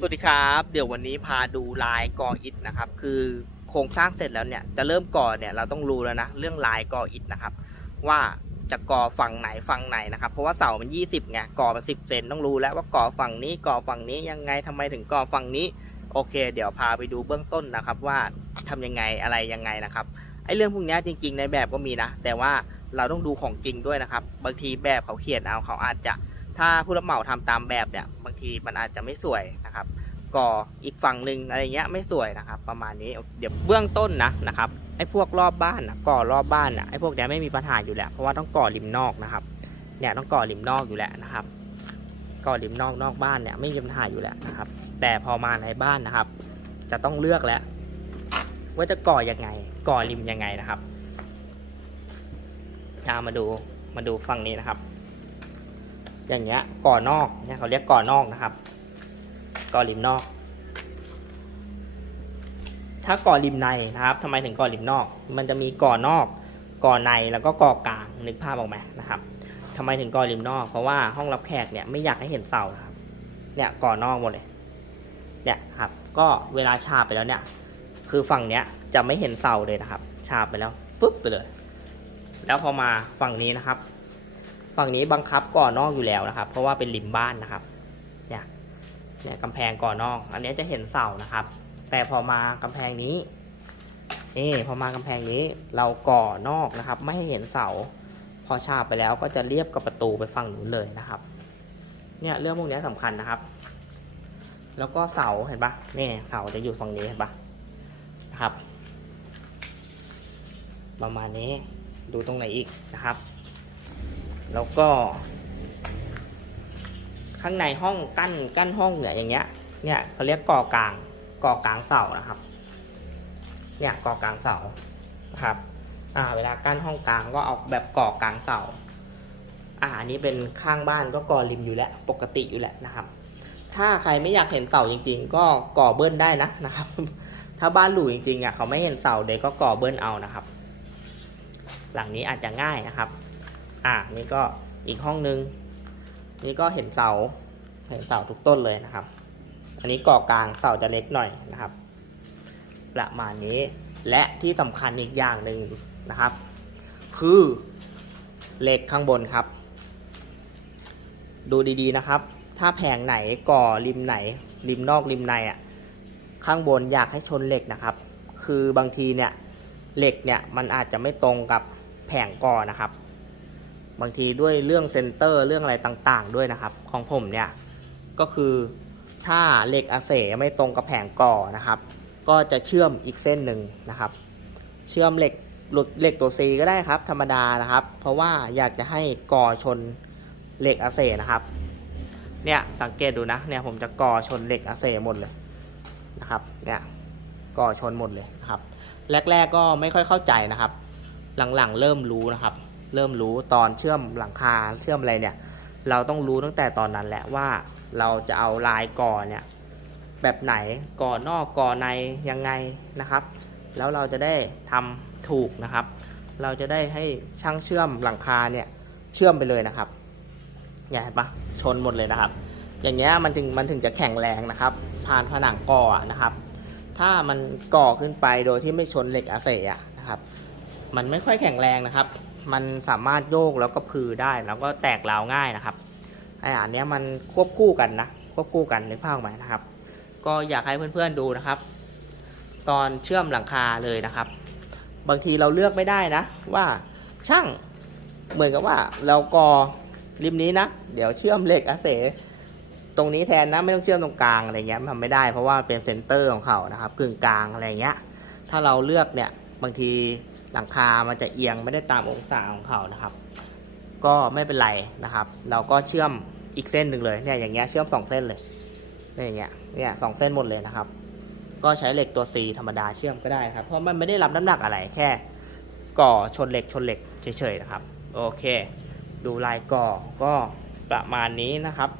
สวัสดีครับ เดี๋ยววันนี้พาดูลายก่ออิฐนะครับ คือโครงสร้างเสร็จแล้วเนี่ยจะเริ่มก่อเนี่ยเราต้องรู้แล้วนะเรื่องลายก่ออิฐนะครับ ว่าจะก่อฝั่งไหนฝั่งไหนนะครับ เพราะว่าเสามัน 20ไงก่อมา10เซนต้องรู้แล้วว่าก่อฝั่งนี้ก่อฝั่งนี้ยังไงทำไมถึงก่อฝั่งนี้ โอเค เดี๋ยวพาไปดูเบื้องต้นนะครับ ว่าทำยังไงอะไรยังไงนะครับไอ้เรื่องพวกนี้จริง ๆ ในแบบก็มีนะ แต่ว่าเราต้องดูของจริงด้วยนะครับ บางทีแบบเขาเขียนเอาเขาอาจจะถ้าผู้รับเหมาทำตามแบบเนี่ย ทีมันอาจจะไม่สวยนะครับก่ออีกฝั่งหนึ่งอะไรเงี้ยไม่สวยนะครับ ประมาณนี้เดี๋ยวเบื้องต้นนะนะครับไอ้พวกรอบบ้านนะก่อรอบบ้านนะไอ้พวกเนี้ยไม่มีปัญหาอยู่แล้วเพราะว่าต้องก่อริมนอกนะครับเนี่ยต้องก่อริมนอกอยู่แล้วนะครับ ก่อริมนอกนอกบ้านเนี่ยไม่มีปัญหาอยู่แล้วนะครับ แต่พอมาในบ้านนะครับ จะต้องเลือกแล้ว ว่าจะก่อยังไง ก่อริมยังไงนะครับมาดูมาดูฝั่งนี้นะครับ อย่างเงี้ยก่อนอกเนี่ยเขาเรียกก่อนอกนะครับ ก่อริมนอก ถ้าก่อริมในนะครับทำไมถึงก่อริมนอก มันจะมีก่อนอก ก่อในแล้วก็ก่อกลางนึกภาพออกไหมนะครับทำไมถึงก่อริมนอก เพราะว่าห้องรับแขกเนี่ยไม่อยากให้เห็นเสาครับ เนี่ยก่อนอกหมดเลย เนี่ยครับ ก็เวลาฉาบไปแล้วเนี่ย คือฝั่งเนี้ยจะไม่เห็นเสาเลยนะครับ ฉาบไปแล้วปุ๊บไปเลย แล้วพอมาฝั่งนี้นะครับ ฝั่งนี้บังคับก่อนอกอยู่แล้วนะครับ เพราะว่าเป็นริมบ้านนะครับเนี่ยเนี่ยกำแพงก่อนอก อันนี้จะเห็นเสานะครับ แต่พอมากำแพงนี้นี่พอมากำแพงนี้เราก่อนอกนะครับ ไม่ให้เห็นเสา พอฉาบไปแล้วก็จะเรียบกับประตูไปฝั่งนู้นเลยนะครับ เนี่ยเรื่องพวกนี้สำคัญนะครับ แล้วก็เสาเห็นปะนี่เสาจะอยู่ฝั่งนี้เห็นปะนะครับ ประมาณนี้ดูตรงไหนอีกนะครับ แล้วก็ ข้างในห้องกั้นกั้นห้องเนี่ยอย่างเงี้ย เนี่ยเขาเรียกก่อกลางก่อกลางเสานะครับ เนี่ยก่อกลางเสานะครับ อ่า เวลากั้นห้องกลางก็เอาแบบก่อกลางเสาอ่าอันนี้เป็นข้างบ้านก็ก่อริมอยู่แล้ว ปกติอยู่แล้วนะครับ ถ้าใครไม่อยากเห็นเสาจริง ๆ ก็ก่อเบิ้ลได้นะนะครับ ถ้าบ้านหรูจริงๆอะเขาไม่เห็นเสาเด็กก็ก่อเบิ้ลเอานะครับ หลังนี้อาจจะง่ายนะครับ อ่านี่ก็อีกห้องนึง นี่ก็เห็นเสา เห็นเสาทุกต้นเลยนะครับ อันนี้ก่อกลางเสาจะเล็กหน่อยนะครับ ประมาณนี้ และที่สำคัญอีกอย่างหนึ่งนะครับ คือเหล็กข้างบนครับ ดูดีๆนะครับ ถ้าแผงไหนก่อริมไหน ริมนอกริมในอะ่ะ ข้างบนอยากให้ชนเหล็กนะครับ คือบางทีเนี่ยเหล็กเนี่ยมันอาจจะไม่ตรงกับแผงก่อนะครับ บางทีด้วยเรื่องเซนเตอร์เรื่องอะไรต่างๆ ด้วยนะครับ ของผมเนี่ยก็คือถ้าเหล็กอาเสไม่ตรงกับแผงก่อนะครับ ก็จะเชื่อมอีกเส้นหนึ่งนะครับ เชื่อมเหล็กหลุดเหล็กตัว C ก็ได้ครับ ธรรมดานะครับ เพราะว่าอยากจะให้ก่อชนเหล็กอาเสนะครับ เนี่ยสังเกตดูนะเนี่ยผมจะก่อชนเหล็กอาเสหมดเลยนะครับเนี่ยก่อชนหมดเลยนะครับ แรก ๆก็ไม่ค่อยเข้าใจนะครับ หลังๆเริ่มรู้นะครับ เริ่มรู้ตอนเชื่อมหลังคาเชื่อมอะไรเนี่ย เราต้องรู้ตั้งแต่ตอนนั้นแหละว่าเราจะเอาลายก่อเนี่ยแบบไหนก่อนอกก่อในยังไงนะครับ แล้วเราจะได้ทำถูกนะครับ เราจะได้ให้ช่างเชื่อมหลังคาเนี่ยเชื่อมไปเลยนะครับเนี่ยเห็นปะชนหมดเลยนะครับ อย่างเงี้ยมันถึงมันถึงจะแข็งแรงนะครับ ผ่านผนังก่อนะครับ ถ้ามันก่อขึ้นไปโดยที่ไม่ชนเหล็กอาเซอะนะครับ มันไม่ค่อยแข็งแรงนะครับ มันสามารถโยกแล้วก็พือได้แล้วก็แตกราวง่ายนะครับไอ้อันเนี้ยมันควบคู่กันนะควบคู่กันในภาพไหม่นะครับ ก็อยากให้เพื่อนๆดูนะครับ ตอนเชื่อมหลังคาเลยนะครับ บางทีเราเลือกไม่ได้นะ ว่าช่างเหมือนกับว่าเรากอริมนี้นะ เดี๋ยวเชื่อมเหล็กอาเสตรงนี้แทนนะไม่ต้องเชื่อมตรงกลางอะไรเงี้ยมันทำไม่ได้เพราะว่าเป็นเซนเตอร์ของเขานะครับกึ่งกลางอะไรเงี้ยถ้าเราเลือกเนี่ยบางที หลังคามันจะเอียงไม่ได้ตามองศาของเขานะครับ ก็ไม่เป็นไรนะครับ เราก็เชื่อมอีกเส้นหนึ่งเลยเนี่ยอย่างเงี้ยเชื่อมสองเส้นเลยเนี่ยอย่างเงี้ยเนี่ยสองเส้นหมดเลยนะครับ ก็ใช้เหล็กตัว C ธรรมดาเชื่อมก็ได้ครับ เพราะมันไม่ได้รับน้ำหนักอะไรแค่ ก่อชนเหล็กชนเหล็กเฉยๆนะครับ โอเค ดูลายก่อก็ประมาณนี้นะครับ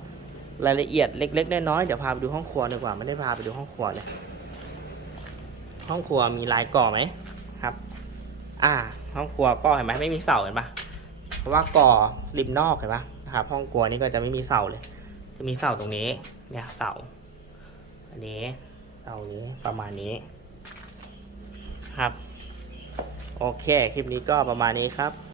รายละเอียดเล็กๆน้อยๆเดี๋ยวพาไปดูห้องครัวดีกว่าไม่ได้พาไปดูห้องครัวเลยห้องครัวมีลายก่อไหม อ่า ห้องครัวก็เห็นไหมไม่มีเสาเห็นปะเพราะว่าก่อริมนอกเห็นปะนะครับ ห้องครัวนี่ก็จะไม่มีเสาเลย จะมีเสาตรงนี้ เนี่ยเสา อันนี้เสานี้ประมาณนี้ ครับ โอเค คลิปนี้ก็ประมาณนี้ครับ